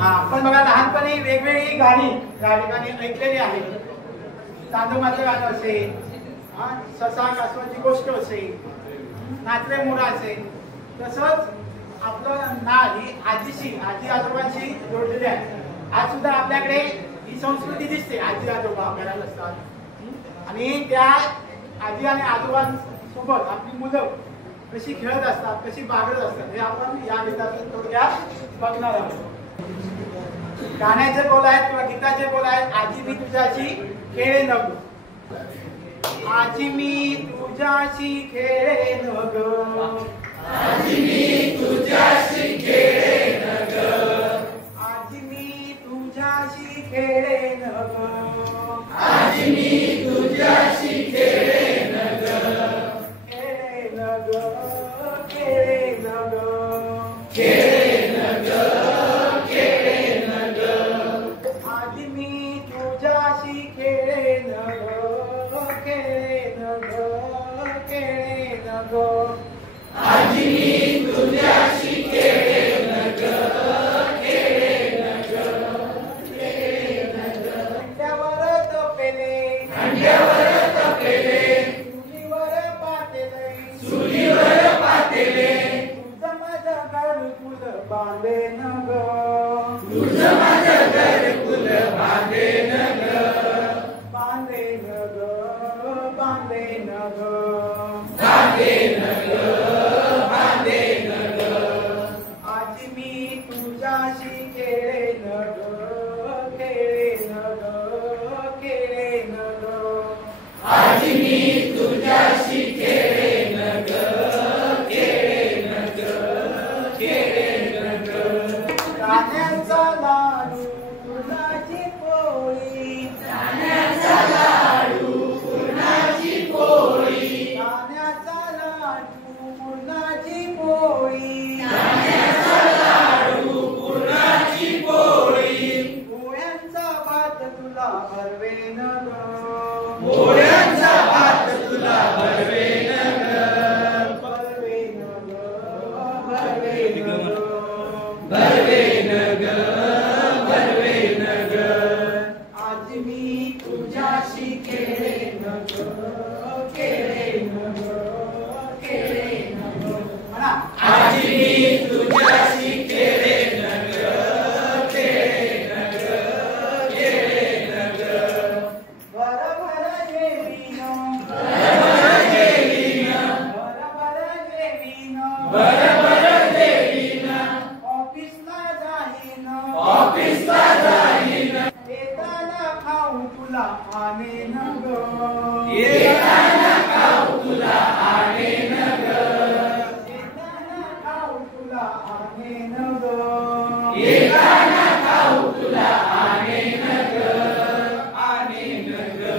आपण बघा लहानपणी वेगवेगळी गाणी ऐकलेली आहेत. चांदोमाचं गाणं असेल, ससा कासवाची गोष्ट असेल, नाचरे मोरा असेल. तसंच आपलं नाळ ही आजी आजोबांशी जोडलेली आहे. आज सुद्धा आपल्याकडे ही संस्कृती दिसते. आजी आजोबा घरात असतात आणि त्या आजी आणि आजोबांसोबत आपली मुलं कशी खेळत असतात, कशी बागडत असतात हे आपण या गीतातून थोडक्यात बघणार आहोत. गाण्याचे बोल आहेत किंवा गीताचे बोल आहेत. आजी मी तुझ्याशी खेळे न ग, आजी मी तुझ्याशी खेळे न ग, आजी मी तुझ्याशी खेळे न ग, आजी मी तुझ्याशी खेळे न ग, आजी मी तुझ्याशी खेळे न ग, खेळे न ग, खेळे न ग, खेळे न ग, खेळे न ग, आजी मी तुझ्याशी खेळे न ग, खेळे न ग, खेळे न ग, आजी मी तुझ्याशी खेळे न ग, खेळे न ग, खेळे न ग, अंड्यावर तपेले, अंड्यावर तपेले, चुलीवर पातेले, चुलीवर पातेले, तुझं माझं घरकुल बांधे न ग, तुझं माझं घरकुल बांधे न ग, बांधे न ग, बांधे न ग, बांधे न ग, बांधे न ग, आजी मी तुझ्याशी खेळे न ग, खेळे न ग, खेळे न ग, आजी मी तुझ्याशी खेळे न ग, खेळे न ग, खेळे न ग, गाण्याचा लाडू तुझाची पोळी, गाण्याचा लाडू पुरणाची पोळी, गाण्याचा लाडू पुरणाची पोळी, गाण्याचा लाडू पुरणाची पोळी, पोळ्यांचा भात तुला भरवेन ग, पोळ्यांचा भात तुला भरवेन ग, भरवेन ग, भरवेन ग, भरवेन ग, भरवेन ग, आज मी तुझ्याशी खेळेन ग, खेळेन ग, खेळेन ग. म्हणा आजी मी तुझ्याशी खेळेन ग, खेळेन ग, खेळेन ग, भरभर जेवीन, भरभर जेवीन, भरभर जेवीन, भरभर जेवीन, ऑफिसला जाईन, ऑफिसला जाईन, येताना खाऊ तुला आणेन ग, येताना खाऊ तुला आणेन ग, येताना खाऊ तुला आणेन ग, येताना खाऊ तुला आणेन ग, आणेन ग,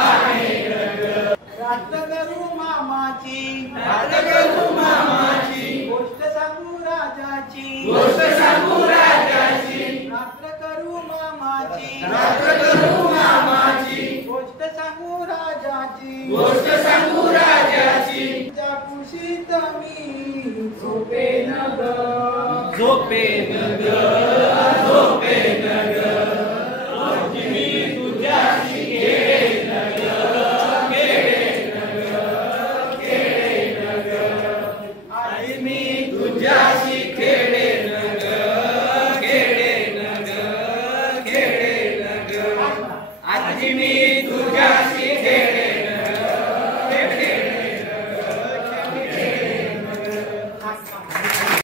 आणेन ग, रात करू मामाची, रात करू मामाची, गोष्ट सांगू राजाची, गोष्ट सांगू राजाची, रात्र करू मामाची, रात्र करू मामाची, गोष्ट सांगू राजाची, गोष्ट सांगू राजाची, त्या कुशीत मी झोपेन ग, झोपेन ग, झोपेन ग, आजी मी तुझ्याशी खेळेन ग, खेळेन ग, खेळेन ग, आजी मी तुझ्याशी खेळेन ग, खेळेन ग, खेळेन ग, आजी मी